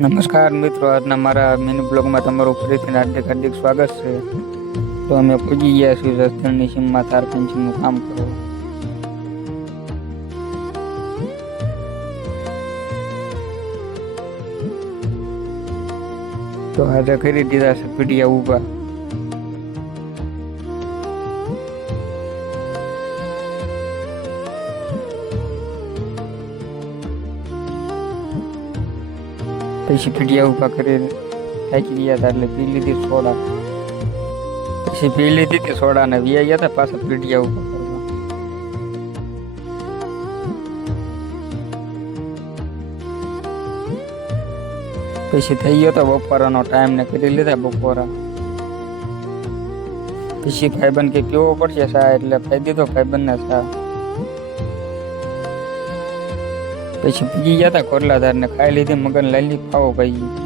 નમસ્કાર મિત્રો, આજના મારા મિની બ્લોગમાં તમારું ફરીથી હાર્દિક હાર્દિક સ્વાગત છે. તો અમે પૂજી ગયા છીએ રસ્તણની સીમમાં તાર પેન્શનનું કામ કરવા. તો આજે કરી દીધા છે પીડિયા ઊભા. પછી પીડિયા ઊભા કરી થાકી ગયા હતા એટલે પી લીધી સોડા. પછી પી લીધી હતી સોડા ને વ્યા ગયા હતા પાછા પીડિયા ઊભા કરવા. પછી થઈ ગયો તો બપોરાનો ટાઈમ ને કરી લીધા બપોરા. પછી ભાઈબંધ કે પીવો પડશે ચા એટલે ખાઈ દીધો ભાઈબંધને ચા. પછી પીજી ગયા હતા કોરલાધાર ને ખાઈ લીધી મગન લાલી ખાવો ભાઈ.